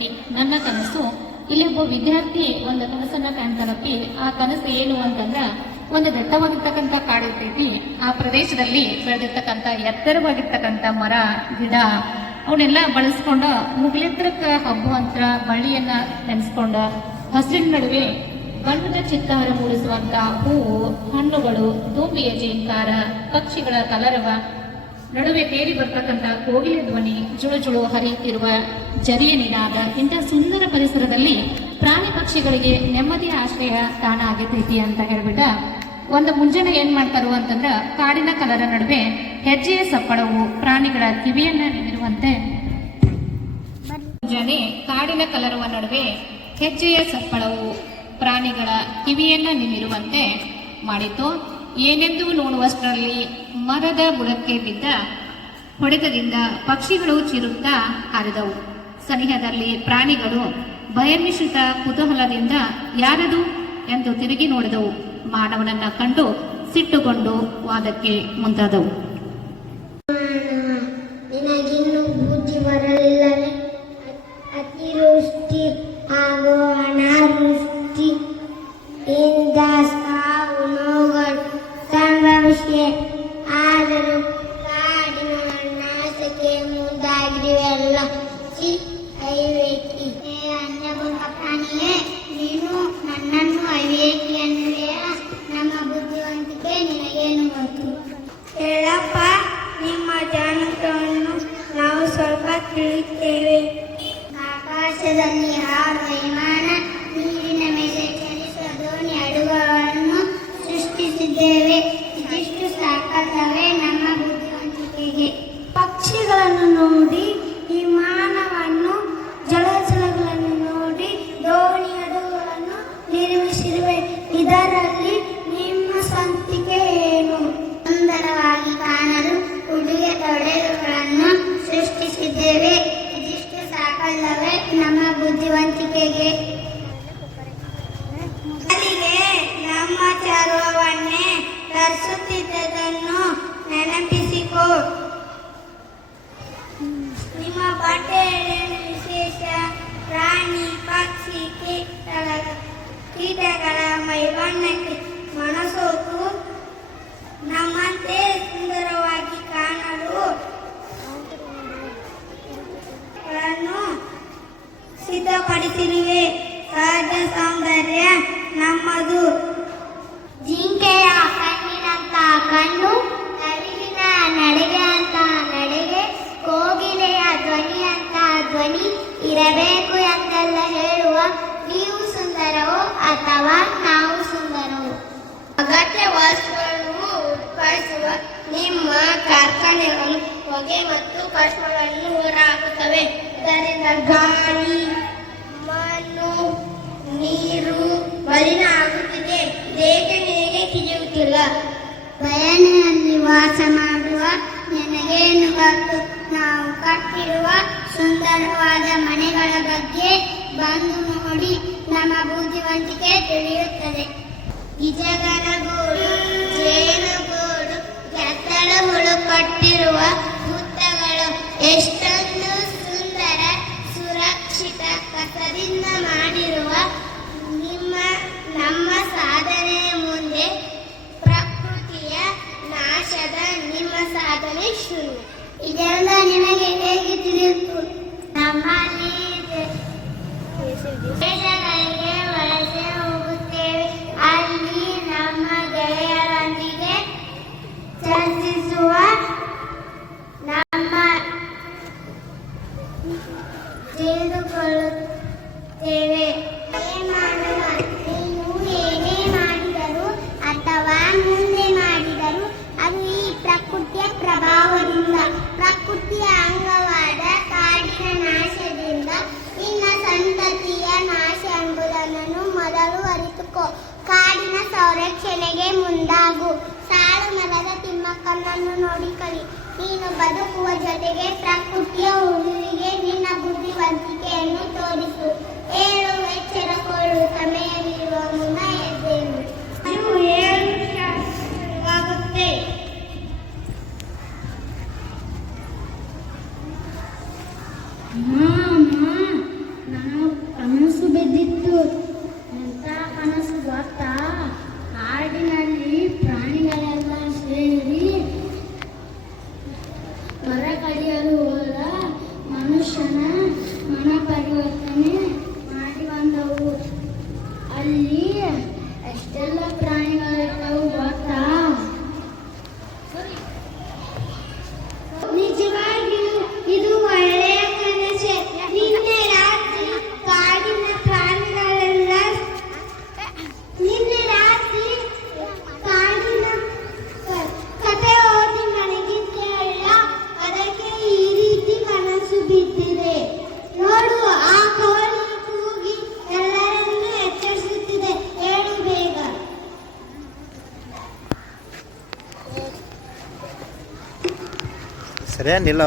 ಭೇಟಿ ನನ್ನ ಕನಸು. ಇಲ್ಲಿ ಒಬ್ಬ ವಿದ್ಯಾರ್ಥಿ ಒಂದು ಕನಸನ್ನ ಕಾಣ್ತಾನಪ್ಪಿ. ಆ ಕನಸು ಏನು ಅಂತಂದ್ರ, ಒಂದು ದಟ್ಟವಾಗಿರ್ತಕ್ಕಂಥ ಕಾಡಿರ್ತೈತಿ. ಆ ಪ್ರದೇಶದಲ್ಲಿ ಬೆಳೆದಿರ್ತಕ್ಕಂಥ ಎತ್ತರವಾಗಿರ್ತಕ್ಕಂಥ ಮರ ಗಿಡ ಅವನ್ನೆಲ್ಲ ಬಳಸ್ಕೊಂಡ ಮುಗಿಲೆತ್ತರಕ್ಕ ಹಬ್ಬುವಂತ ಬಳ್ಳಿಯನ್ನ ನೆನೆಸ್ಕೊಂಡ ಹಸಿರಿನ ನಡುವೆ ಬಣ್ಣದ ಚಿತ್ತಾರ ಮೂಡಿಸುವಂತ ಹೂವು, ಹಣ್ಣುಗಳು, ದುಂಬಿಯ ಜೀಂಕಾರ, ಪಕ್ಷಿಗಳ ಕಲರವ, ನಡುವೆ ತೇರಿ ಬರ್ತಕ್ಕಂಥ ಕೋಗಿಲೆ ಧ್ವನಿ, ಜುಳು ಜುಳು ಹರಿಯುತ್ತಿರುವ ಜರಿಯ ನಿನಾದ. ಇಂಥ ಸುಂದರ ಪರಿಸರದಲ್ಲಿ ಪ್ರಾಣಿ ಪಕ್ಷಿಗಳಿಗೆ ನೆಮ್ಮದಿಯ ಆಶ್ರಯ ತಾಣ ಆಗೈತಿ ಅಂತ ಹೇಳ್ಬಿಟ್ಟ ಒಂದು ಮುಂಜಾನೆ ಏನ್ ಮಾಡ್ತಾರೋ ಅಂತಂದ್ರ, ಕಾಡಿನ ಕಲರ ನಡುವೆ ಹೆಜ್ಜೆಯ ಸಪ್ಪಳವು ಪ್ರಾಣಿಗಳ ಕಿವಿಯನ್ನ ನಿಮಿರುವಂತೆ, ಮುಂಜಾನೆ ಕಾಡಿನ ಕಲರವ ನಡುವೆ ಹೆಜ್ಜೆಯ ಸಪ್ಪಳವು ಪ್ರಾಣಿಗಳ ಕಿವಿಯನ್ನ ನಿಮಿರುವಂತೆ ಮಾಡಿತು. ಏನೆಂದು ನೋಡುವಷ್ಟರಲ್ಲಿ ಮರದ ಬುಡಕ್ಕೆ ಬಿದ್ದ ಹೊಡೆತದಿಂದ ಪಕ್ಷಿಗಳು ಚಿರುತ್ತಾ ಹಾರಿದವು. ಸನಿಹದಲ್ಲಿ ಪ್ರಾಣಿಗಳು ಭಯಮಿಶ್ರಿತ ಕುತೂಹಲದಿಂದ ಯಾರದು ಎಂದು ತಿರುಗಿ ನೋಡಿದವು. ಮಾನವನನ್ನ ಕಂಡು ಸಿಟ್ಟುಕೊಂಡು ವಾದಕ್ಕೆ ಮುಂದಾದವು. ನಿನಗಿನ್ನು ಬುದ್ಧಿ ಬರಲಿಲ್ಲವೇ? ಅತಿವೃಷ್ಟಿ ಹಾಗೂ ಅನಾವೃಷ್ಟಿ ಇಂದ ಸಾವು ನೋವುಗಳು ಸಂಭವಿಸಿವೆ. ಆದರೂ ಕಾಡಿನ ನಾಶಕ್ಕೆ ಮುಂದಾಗಿರುವೆಲ್ಲ ಅವಿವೇಕಿ. ಅನ್ಯಭಂಗ ಪ್ರಾಣಿಯೇ, ನೀನು ನನ್ನನ್ನು ಅವಿವೇಕಿ ಅನ್ನುವೆಯ? ನಮ್ಮ ಬುದ್ಧಿವಂತಿಕೆ ನಿನಗೇನು ಗೊತ್ತು? ಹೇಳಪ್ಪ, ನಿಮ್ಮ ಜಾಣತನವನ್ನು ನಾವು ಸ್ವಲ್ಪ ತಿಳಿಯುತ್ತೇವೆ. ಆಕಾಶದಲ್ಲಿ ಹಾರುವ ವಿಮಾನ, ನೀರಿನ ಮೇಲೆ ಚಲಿಸುವ ದೋಣಿ, ಹಡಗುಗಳನ್ನು ಸೃಷ್ಟಿಸಿದ್ದೇವೆ. ಇದಿಷ್ಟು ಸಾಕಲ್ಲವೇ ನಮ್ಮ ಬುದ್ಧಿವಂತಿಕೆಗೆ? ಪಕ್ಷಿಗಳನ್ನು ನೋಡಿ, ವಿಮಾನವನ್ನು, ಜಲಚರಗಳನ್ನು ನೋಡಿ ದೋಣಿ, ಹಡಗುಗಳನ್ನು ನಿರ್ಮಿಸಿರುವೆ. ಇದರಲ್ಲಿ ನಿಮ್ಮ ಸ್ವಂತಿಕೆ ಏನು? ಸುಂದರವಾಗಿ ಕಾಣಲು ಉಡುಗೆ ತೊಡುಗೆಗಳನ್ನು ಸೃಷ್ಟಿಸಿದ್ದೇವೆ. ಇದಿಷ್ಟು ಸಾಕಲ್ಲವೇ ನಮ್ಮ ಬುದ್ಧಿವಂತಿಕೆಗೆ? ಅಲ್ಲಿಗೆ ನಮ್ಮ ಚರ್ಮವನ್ನೇ ಧರಿಸುತ್ತಿದ್ದದನ್ನು ನೆನಪಿಸಿಕೋ. ನಿಮ್ಮ ಬಟ್ಟೆಯಲ್ಲೇನು ವಿಶೇಷ? ಪ್ರಾಣಿ ಪಕ್ಷಿ ಕೀಟಗಳ ಮೈಬಣ್ಣಕ್ಕೆ ಮನಸೋತು ನಮ್ಮಂತೆ ಸುಂದರವಾಗಿ ಕಾಣಲು ಸಿದ್ಧಪಡಿಸಿರುವೆ. ಸಹಜ ಸೌಂದರ್ಯ ನಮ್ಮದು. ಜಿಂಕೆಯ ಕಣ್ಣಿನಂತ ಕಣ್ಣು, ನವಿಲಿನ ನಡೆಗೆ ಅಂತ ನಡೆಗೆ, ಕೋಗಿಲೆಯ ಧ್ವನಿಯಂತ ಧ್ವನಿ ಇರಬೇಕು ಎಂದೆಲ್ಲ ಹೇಳುವ ನೀವು ಸುಂದರವೋ ಅಥವಾ ನಾವು ಸುಂದರವೋ? ಅಗತ್ಯ ವಸ್ತುಗಳನ್ನು ಉತ್ಪಾದಿಸುವ ನಿಮ್ಮ ಕಾರ್ಖಾನೆಗಳು ಹೊಗೆ ಮತ್ತು ಕಶ್ಮಲವನ್ನು ಹೊರಹಾಕುತ್ತವೆ. ಇದರಿಂದ ಗಾಳಿ, ಮಣ್ಣು, ನೀರು ಮಲಿನ ಆಗುತ್ತಿದೆ. ಏಕೆ ನಿನಗೆ ತಿಳಿಯುತ್ತಿಲ್ಲ? ಬಯಲಿನಲ್ಲಿ ವಾಸ ಮಾಡುವ ನನಗೇನು ಗೊತ್ತು? ನಾವು ಕಟ್ಟಿರುವ ಸುಂದರವಾದ ಮನೆಗಳ ಬಗ್ಗೆ ಬಂದು ನೋಡಿ, ನಮ್ಮ ಬುದ್ಧಿವಂತಿಕೆ ತಿಳಿಯುತ್ತದೆ. ಇಜಗರ ಗೂಡು, ಜೇನುಗೂಡು, ಕೆತ್ತಲ ಹುಳು ಕಟ್ಟಿರುವ ಹುತ್ತಗಳು ಎಷ್ಟೊಂದು ಸುಂದರ, ಸುರಕ್ಷಿತ, ಕಸದಿಂದ ಮಾಡಿರುವ ನಮ್ಮ ಸಾಧನೆಯ ಮುಂದೆ ಪ್ರಕೃತಿಯ ನಾಶದ ನಿಮ್ಮ ಸಾಧನೆ ಶುರು. ಇದೆಲ್ಲ ನಿಮಗೆ ಹೇಗೆ ತಿಳಿಯಿತು? ನಮ್ಮಲ್ಲಿ ದೇಶಗಳಿಗೆ ವಲಸೆ ಹೋಗುತ್ತೇವೆ. ಅಲ್ಲಿ ನಮ್ಮ ಗೆಳೆಯರೊಂದಿಗೆ ಚರ್ಚಿಸುವ, ನಮ್ಮ ತಿಳಿದುಕೊಳ್ಳುತ್ತೇವೆ. ಮಾನವ, ನೀನು ಏನೇ ಮಾಡಿದರೂ ಅಥವಾ ಮುಂದೆ ಮಾಡಿದರೂ ಅದು ಈ ಪ್ರಕೃತಿಯ ಪ್ರಭಾವದಿಂದ, ಪ್ರಕೃತಿಯ ಅಂಗವಾದ ಕಾಡಿನ ನಾಶದಿಂದ ನಿನ್ನ ಸಂತತಿಯ ನಾಶ ಎಂಬುದನ್ನು ಮೊದಲು ಅರಿತುಕೋ. ಕಾಡಿನ ಸಂರಕ್ಷಣೆಗೆ ಮುಂದಾಗು. ಸಾಲು ಮರದ ತಿಮ್ಮಕ್ಕನನ್ನು ನೋಡಿ ಕಲಿ. ನೀನು ಬದುಕುವ ಜೊತೆಗೆ ಪ್ರಕೃತಿಯ ಉಳಿವಿಗೆ ನಿನ್ನ ಬುದ್ಧಿವಂತಿಕೆಯನ್ನು ತೋರಿಸು. ಏಳು, ಎಚ್ಚರಕೊಳ್ಳು. ಸಮಯವಿರುವ ಮುನ್ನ ಎದ್ದೇಳು. ಆಗುತ್ತೆ. ಸರಿಯಾ ನಿಲ್ಲೋ